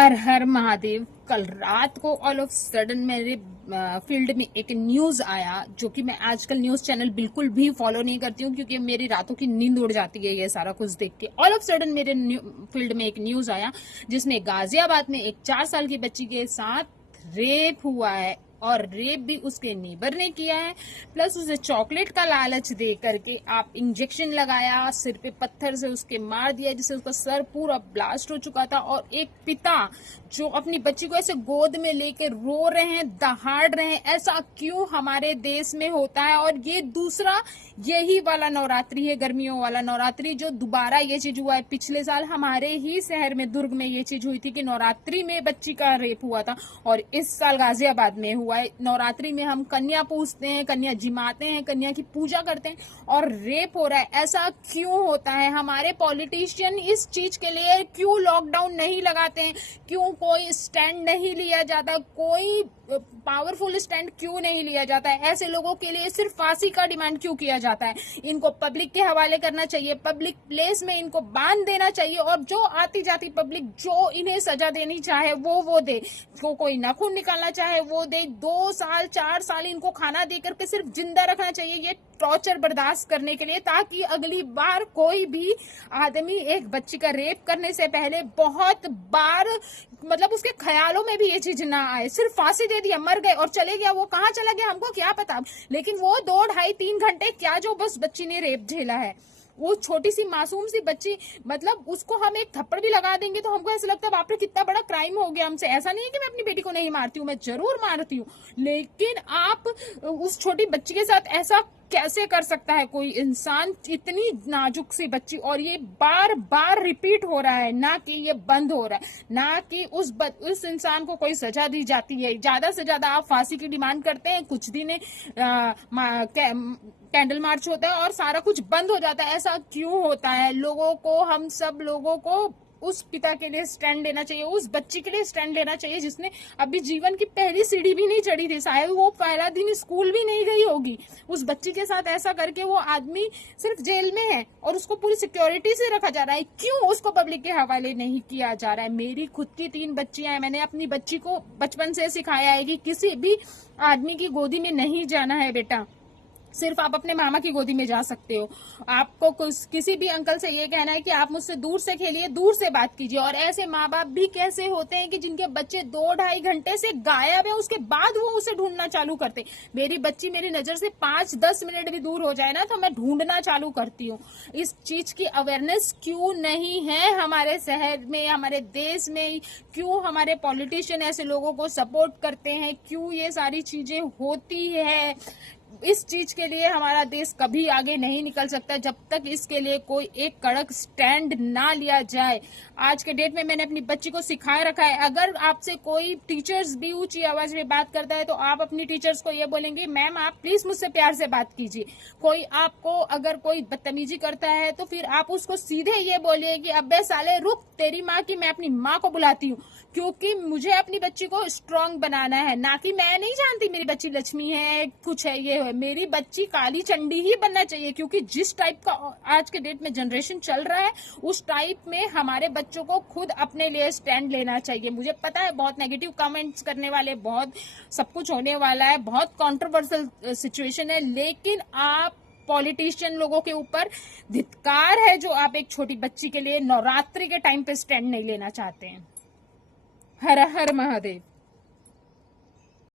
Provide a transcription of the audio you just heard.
हर हर महादेव। कल रात को ऑल ऑफ सडन मेरे फील्ड में एक न्यूज आया, जो कि मैं आजकल न्यूज चैनल बिल्कुल भी फॉलो नहीं करती हूँ, क्योंकि मेरी रातों की नींद उड़ जाती है ये सारा कुछ देख के। ऑल ऑफ सडन मेरे फील्ड में एक न्यूज आया जिसमें गाजियाबाद में एक 4 साल की बच्ची के साथ रेप हुआ है, और रेप भी उसके नेबर ने किया है। प्लस उसे चॉकलेट का लालच दे करके आप इंजेक्शन लगाया, सिर पे पत्थर से उसके मार दिया, जिससे उसका सर पूरा ब्लास्ट हो चुका था। और एक पिता जो अपनी बच्ची को ऐसे गोद में लेके रो रहे हैं, दहाड़ रहे हैं। ऐसा क्यों हमारे देश में होता है? और ये दूसरा यही वाला नवरात्रि है, गर्मियों वाला नवरात्रि, जो दोबारा ये चीज हुआ है। पिछले साल हमारे ही शहर में, दुर्ग में, ये चीज हुई थी कि नवरात्रि में बच्ची का रेप हुआ था, और इस साल गाजियाबाद में हुआ है। नवरात्रि में हम कन्या पूजते हैं, कन्या जिमाते हैं, कन्या की पूजा करते हैं, और रेप हो रहा है। ऐसा क्यों होता है? हमारे पॉलिटिशियन इस चीज के लिए क्यों लॉकडाउन नहीं लगाते हैं? क्यों कोई स्टैंड नहीं लिया जाता? कोई पावरफुल स्टैंड क्यों नहीं लिया जाता है? ऐसे लोगों के लिए सिर्फ फांसी का डिमांड क्यों किया जाता है? इनको पब्लिक के हवाले करना चाहिए, पब्लिक प्लेस में इनको बांध देना चाहिए, और जो आती जाती पब्लिक जो इन्हें सजा देनी चाहे वो दे। कोई नाखून निकालना चाहे वो दे। 2 साल 4 साल इनको खाना दे करके सिर्फ जिंदा रखना चाहिए, ये टॉर्चर बर्दाश्त करने के लिए, ताकि अगली बार कोई भी आदमी एक बच्ची का रेप करने से पहले बहुत बार, मतलब उसके ख्यालों में भी ये चीज ना आए। सिर्फ फांसी दे दिया, मर गए और चले गया, वो कहाँ चला गया हमको क्या पता। लेकिन वो 2 ढाई 3 घंटे क्या जो बस बच्ची ने रेप झेला है, वो छोटी सी मासूम सी बच्ची, मतलब उसको हम एक थप्पड़ भी लगा देंगे तो हमको ऐसा लगता है बाप रे कितना बड़ा क्राइम हो गया हमसे। ऐसा नहीं है कि मैं अपनी बेटी को नहीं मारती हूँ, मैं जरूर मारती हूँ, लेकिन आप उस छोटी बच्ची के साथ ऐसा कैसे कर सकता है कोई इंसान? इतनी नाजुक सी बच्ची, और ये बार बार रिपीट हो रहा है, ना कि ये बंद हो रहा है, ना कि उस इंसान को कोई सजा दी जाती है। ज्यादा से ज्यादा आप फांसी की डिमांड करते हैं, कुछ दिन कैंडल मार्च होता है और सारा कुछ बंद हो जाता है। ऐसा क्यों होता है? लोगों को, हम सब लोगों को उस पिता के लिए स्टैंड लेना चाहिए, उस बच्ची के लिए स्टैंड लेना चाहिए जिसने अभी जीवन की पहली सीढ़ी भी नहीं चढ़ी थी, शायद वो पहला दिन स्कूल भी नहीं गई होगी। उस बच्ची के साथ ऐसा करके वो आदमी सिर्फ जेल में है और उसको पूरी सिक्योरिटी से रखा जा रहा है। क्यों उसको पब्लिक के हवाले नहीं किया जा रहा है? मेरी खुद की 3 बच्चियां हैं, मैंने अपनी बच्ची को बचपन से सिखाया है कि किसी भी आदमी की गोदी में नहीं जाना है बेटा, सिर्फ आप अपने मामा की गोदी में जा सकते हो। आपको किसी भी अंकल से ये कहना है कि आप मुझसे दूर से खेलिए, दूर से बात कीजिए। और ऐसे माँ बाप भी कैसे होते हैं कि जिनके बच्चे 2 ढाई घंटे से गायब है, उसके बाद वो उसे ढूंढना चालू करते। मेरी बच्ची मेरी नजर से 5-10 मिनट भी दूर हो जाए ना तो मैं ढूंढना चालू करती हूँ। इस चीज की अवेयरनेस क्यों नहीं है हमारे शहर में, हमारे देश में? क्यों हमारे पॉलिटिशियन ऐसे लोगों को सपोर्ट करते हैं? क्यों ये सारी चीजें होती है? इस चीज के लिए हमारा देश कभी आगे नहीं निकल सकता जब तक इसके लिए कोई एक कड़क स्टैंड ना लिया जाए। आज के डेट में मैंने अपनी बच्ची को सिखाए रखा है, अगर आपसे कोई टीचर्स भी ऊंची आवाज में बात करता है तो आप अपनी टीचर्स को ये बोलेंगे, मैम आप प्लीज मुझसे प्यार से बात कीजिए। कोई आपको अगर कोई बदतमीजी करता है तो फिर आप उसको सीधे ये बोलिए कि अबे साले रुक, तेरी माँ की मैं अपनी माँ को बुलाती हूँ, क्योंकि मुझे अपनी बच्ची को स्ट्रांग बनाना है। ना कि मैं नहीं जानती मेरी बच्ची लक्ष्मी है, कुछ है, ये है। मेरी बच्ची काली चंडी ही बनना चाहिए, क्योंकि जिस टाइप का आज के डेट में जनरेशन चल रहा है, उस टाइप में हमारे बच्चों को खुद अपने लिए स्टैंड लेना चाहिए। मुझे पता है बहुत नेगेटिव कमेंट्स करने वाले, बहुत सब कुछ होने वाला है, बहुत कंट्रोवर्शियल सिचुएशन है, लेकिन आप पॉलिटिशियन लोगों के ऊपर धिक्कार है जो आप एक छोटी बच्ची के लिए नवरात्रि के टाइम पे स्टैंड नहीं लेना चाहते हैं। हर हर महादेव।